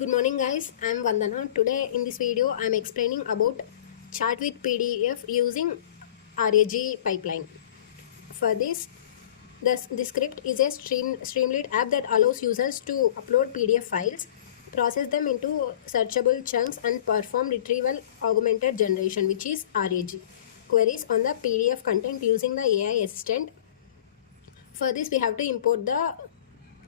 Good morning guys, I am Vandana. Today in this video I am explaining about chat with PDF using RAG pipeline. For this, the script is a Streamlit app that allows users to upload PDF files, process them into searchable chunks and perform retrieval augmented generation, which is RAG, queries on the PDF content using the AI assistant. For this we have to import the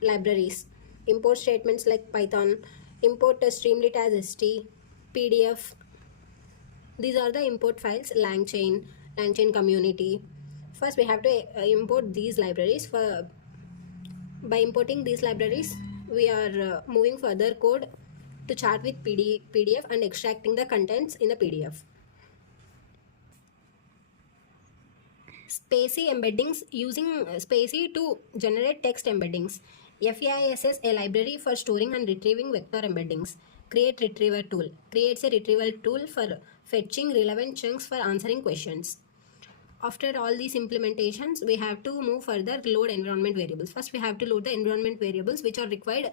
libraries, import statements like Python, import a Streamlit as ST, PDF. These are the import files, LangChain community. First we have to import these libraries. By importing these libraries, we are moving further code to chat with PDF and extracting the contents in the PDF. Spacy embeddings, using Spacy to generate text embeddings. FAISS, a library for storing and retrieving vector embeddings. Create retriever tool, creates a retrieval tool for fetching relevant chunks for answering questions. After all these implementations, we have to move further, load environment variables. First we have to load the environment variables which are required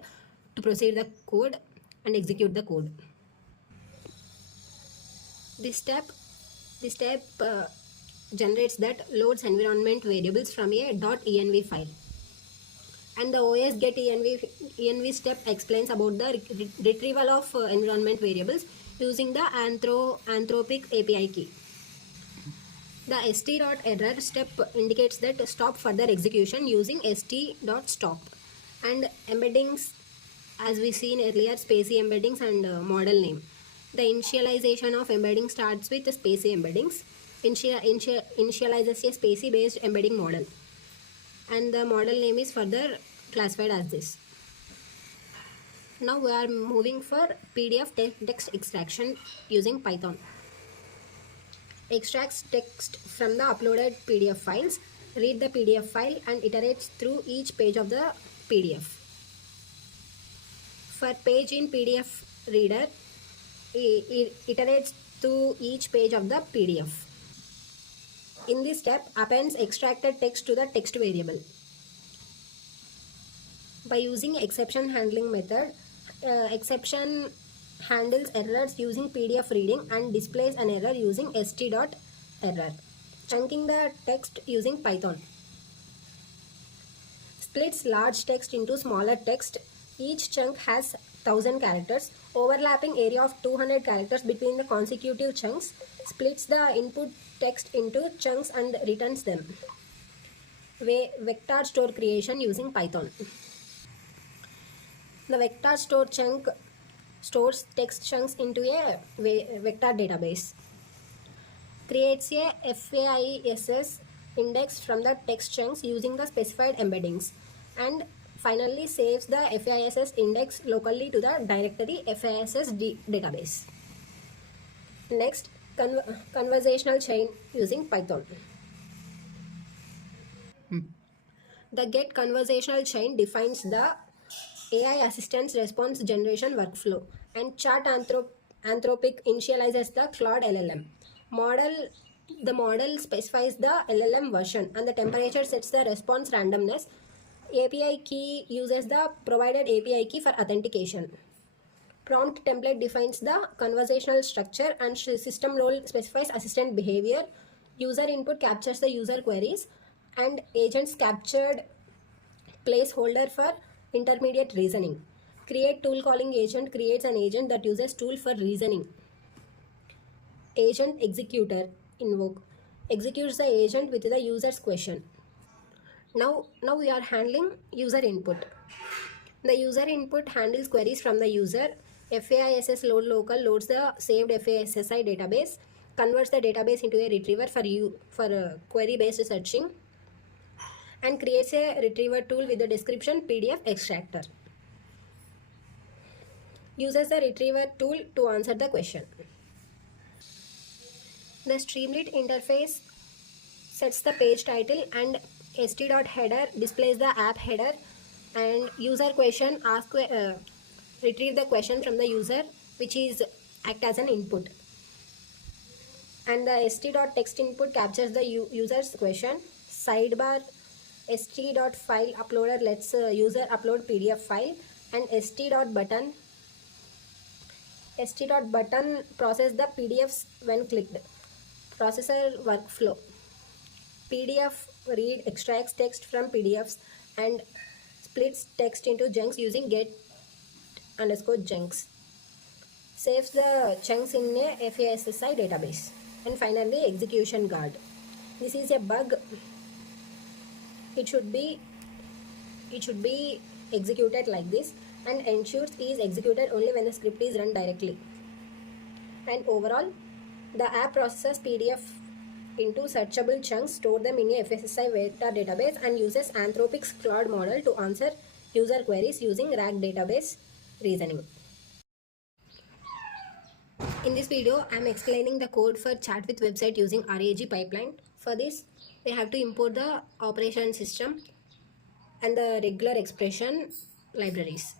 to proceed the code and execute the code. This step generates that loads environment variables from a .env file, and the OS get env step explains about the retrieval of environment variables using the Anthropic API key. The st.error step indicates that stop further execution using st.stop. And embeddings, as we seen earlier, Spacy embeddings and model name. The initialization of embedding starts with the Spacy embeddings. Initializes a Spacy based embedding model, and the model name is further classified as this. Now we are moving for PDF text extraction using Python. Extracts text from the uploaded PDF files, read the PDF file and iterates through each page of the PDF. For page in PDF reader, it iterates through each page of the PDF. In this step, appends extracted text to the text variable. By using exception handling method, exception handles errors using PDF reading and displays an error using st.error. Chunking the text using Python. Splits large text into smaller text. Each chunk has 1000 characters. Overlapping area of 200 characters between the consecutive chunks. Splits the input text into chunks and returns them. Vector store creation using Python. The vector store chunk stores text chunks into a vector database. Creates a FAISS index from the text chunks using the specified embeddings, and finally saves the FAISS index locally to the directory FAISS database. Next, conversational chain using Python. The get conversational chain defines the AI assistant's response generation workflow, and Chat Anthropic initializes the Claude LLM. The model specifies the LLM version, and the temperature sets the response randomness. API key uses the provided API key for authentication. Prompt template defines the conversational structure, and system role specifies assistant behavior. User input captures the user queries, and agents captured placeholder for intermediate reasoning. Create tool calling agent creates an agent that uses tool for reasoning. Agent executor invoke executes the agent with the user's question. Now we are handling user input. The user input handles queries from the user. FAISS load local loads the saved FAISSI database, converts the database into a retriever for query based searching, and creates a retriever tool with the description PDF extractor. Uses the retriever tool to answer the question. The Streamlit interface sets the page title, and st.header displays the app header, and user question retrieve the question from the user, which is act as an input, and the st.text input captures the user's question. Sidebar st.file uploader lets user upload PDF file, and st.button st.button process the PDFs when clicked. Processor workflow. PDF read extracts text from PDFs and splits text into chunks using get_chunks. Saves the chunks in a FASSI database. And finally, execution guard. This is a bug. It should be executed like this and ensures it is executed only when the script is run directly. And overall, the app processes PDF into searchable chunks, store them in a FSSI vector database, and uses Anthropic's Claude model to answer user queries using RAG database reasoning. In this video, I am explaining the code for chat with website using RAG pipeline. For this, we have to import the operation system and the regular expression libraries,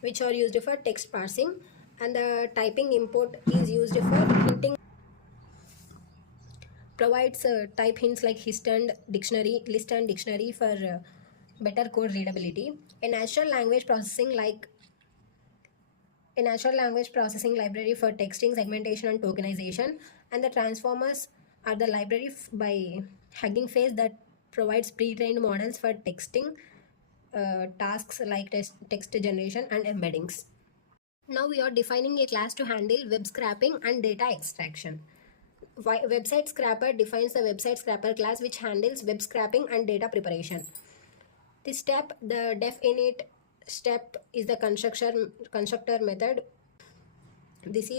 which are used for text parsing, and the typing import is used for hinting. Provides type hints like list and dictionary for better code readability. A natural language processing library for texting, segmentation, and tokenization. And the transformers are the library by Hugging Face that provides pre-trained models for texting tasks like text generation and embeddings. Now we are defining a class to handle web scraping and data extraction. Website Scrapper defines the Website Scrapper class, which handles web scraping and data preparation. This step, the def init step, is the constructor method. This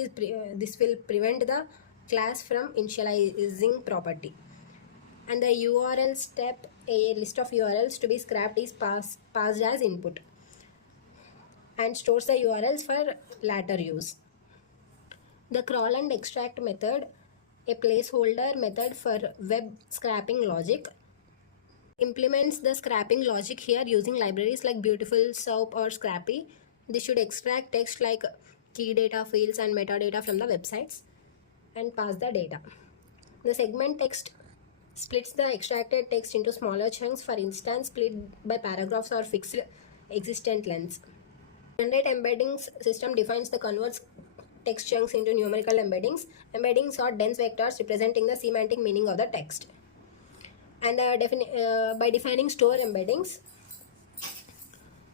will prevent the class from initializing property. And the URL step, a list of URLs to be scrapped is passed as input and stores the URLs for later use. The crawl and extract method, a placeholder method for web scraping logic, implements the scraping logic here using libraries like Beautiful, Soup, or Scrappy. This should extract text like key data fields and metadata from the websites and pass the data. The segment text splits the extracted text into smaller chunks, for instance, split by paragraphs or fixed existent lengths. Generate embeddings system defines the converts text chunks into numerical embeddings. Embeddings are dense vectors representing the semantic meaning of the text. And by defining store embeddings,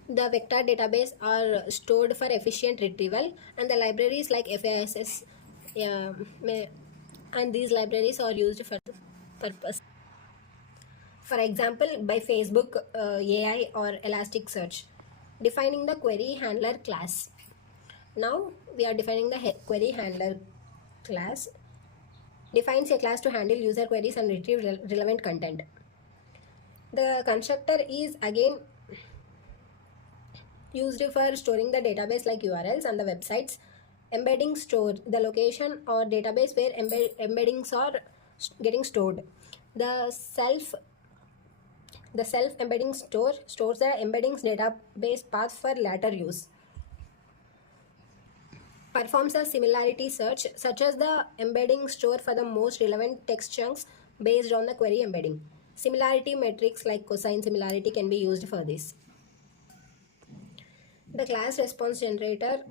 the vector database are stored for efficient retrieval, and the libraries like FASS and these libraries are used for purpose. For example, by Facebook AI or Elasticsearch. Defining the query handler class. Now we are defining the query handler class. Defines a class to handle user queries and retrieve relevant content. The constructor is again used for storing the database like URLs and the websites. Embedding store, the location or database where embeddings are getting stored. The self embedding store stores the embeddings database path for later use. Performs a similarity search, such as the embedding store for the most relevant text chunks based on the query embedding. Similarity metrics like cosine similarity can be used for this. The class response generator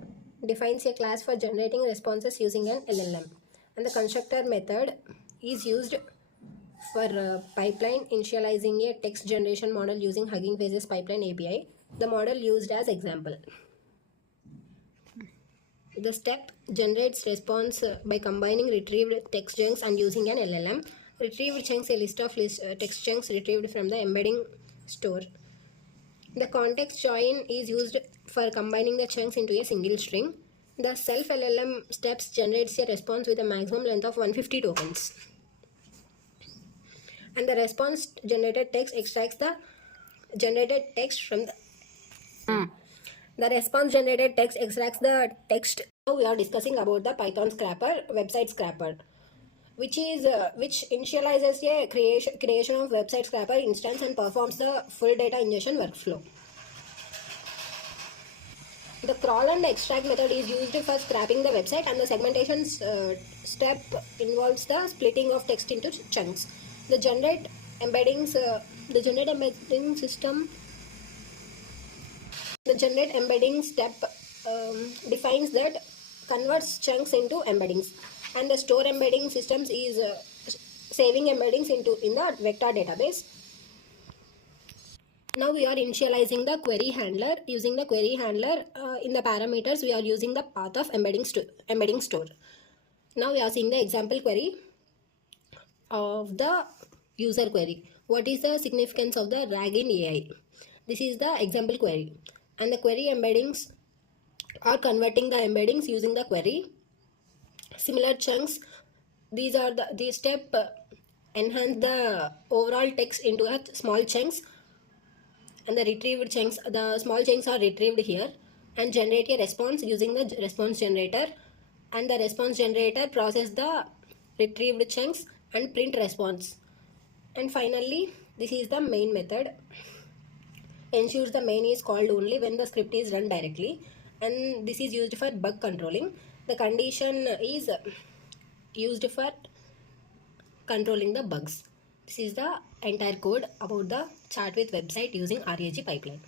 defines a class for generating responses using an LLM. And the constructor method is used for pipeline initializing a text generation model using Hugging Face's pipeline API. The model used as example. The step generates response by combining retrieved text chunks and using an LLM. Retrieved chunks, a list of text chunks retrieved from the embedding store. The context join is used for combining the chunks into a single string. The self LLM steps generates a response with a maximum length of 150 tokens. And the response generated text extracts the generated text from the response generated text extracts the text. Now we are discussing about the Python scrapper, website scrapper, which initializes a creation of website scrapper instance and performs the full data ingestion workflow. The crawl and extract method is used for scraping the website, and the segmentation step involves the splitting of text into chunks. The generate embedding step defines that converts chunks into embeddings, and the store embedding systems is saving embeddings into in the vector database. Now we are initializing the query handler. Using the query handler, in the parameters we are using the path of embedding store. Now we are seeing the example query of the user query. What is the significance of the RAG in AI? This is the example query, and the query embeddings are converting the embeddings using the query. Similar chunks, these step enhance the overall text into a small chunks, and the small chunks are retrieved here and generate a response using the response generator, and the response generator process the retrieved chunks and print response. And finally, this is the main method. Ensures the main is called only when the script is run directly, and this is used for bug controlling. The condition is used for controlling the bugs. This is the entire code about the Chartwith website using RAG pipeline.